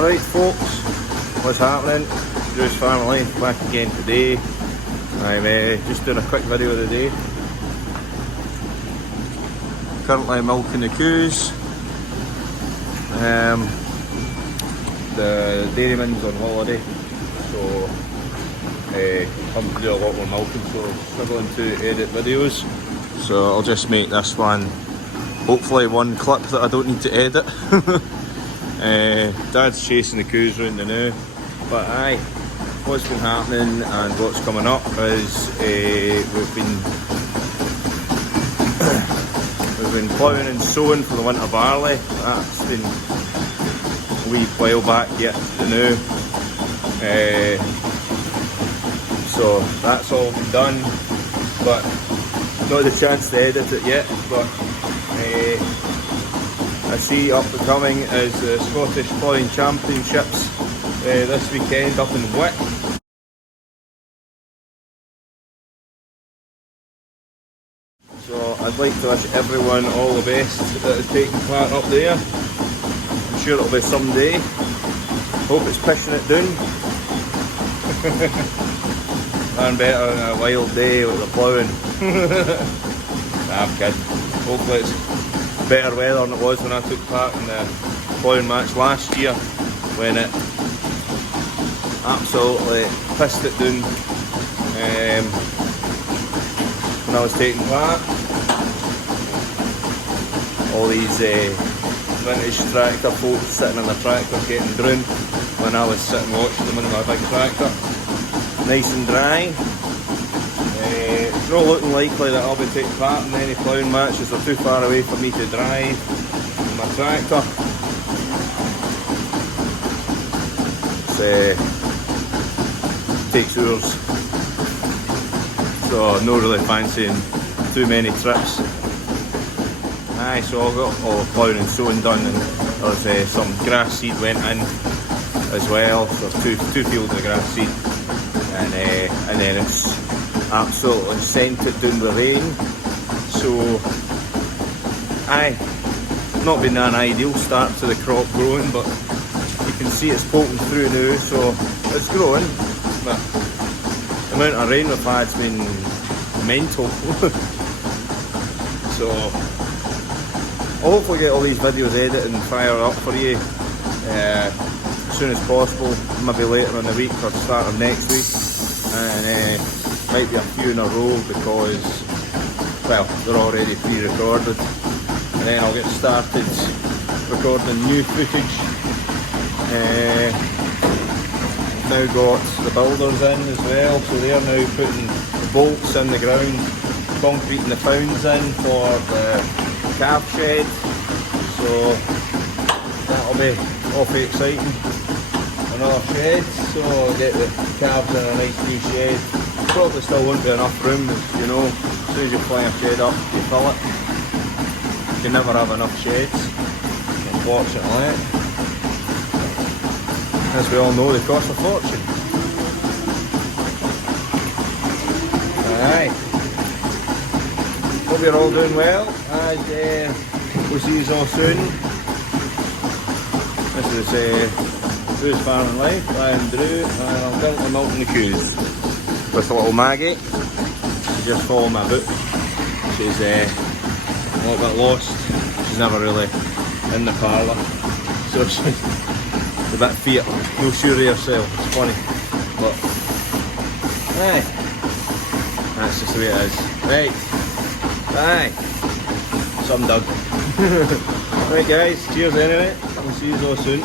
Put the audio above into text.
Alright folks, what's happening? Drew's family back again today. I'm just doing a quick video of the day. Currently milking the coos. The dairyman's on holiday, so I'm to do a lot more milking, so struggling to edit videos. So I'll just make this one, hopefully one clip that I don't need to edit. Dad's chasing the coos around the now, but aye, what's been happening and what's coming up is we've been ploughing and sowing for the winter barley. That's been a wee while back yet to now. So that's all been done, but not the chance to edit it yet. But I see up and coming is the Scottish Ploughing Championships this weekend up in Wick. So I'd like to wish everyone all the best that is taking part up there. I'm sure it'll be someday. Hope it's pushing it down. Man better than a wild day with the ploughing. Nah, I'm kidding. Hopefully it's better weather than it was when I took part in the ploughing match last year, when it absolutely pissed it down when I was taking part. All these vintage tractor folks sitting on the tractor getting drowned when I was sitting watching them in my big tractor. Nice and dry. It's not looking likely that I'll be taking part in any ploughing matches. They're too far away for me to drive in my tractor. It takes hours, so not really fancying too many trips. Aye, so I got all the ploughing and sowing done, and there's some grass seed went in as well. So there's two fields of grass seed, and then it's absolutely sent it down with rain. So aye, not been an ideal start to the crop growing, but you can see it's poking through now, so it's growing. But the amount of rain we've had's been mental. So I'll hopefully get all these videos edited and fired up for you as soon as possible, maybe later in the week or start of next week. And might be a few in a row because, well, they're already pre-recorded. And then I'll get started recording new footage. Now got the builders in as well, so they're now putting bolts in the ground, concreting the pounds in for the calf shed. So that'll be awfully exciting. Another shed, so I'll get the calves in a nice new shed. Probably still won't be enough room, you know, as soon as you fly a shed up, you fill it. You can never have enough sheds, unfortunately. As we all know, they cost a fortune. Aye. Hope you're all doing well, and we'll see you all soon. This is Drew's Farm and Life. I'm Drew, and I'm currently milking the coos with a little Maggie. She's just following my boot. She's a little bit lost. She's never really in the parlour, so she's a bit fear, no sure of herself. It's funny, but aye, that's just the way it is. Right, aye, some dug. Right guys, cheers anyway, we'll see you all soon.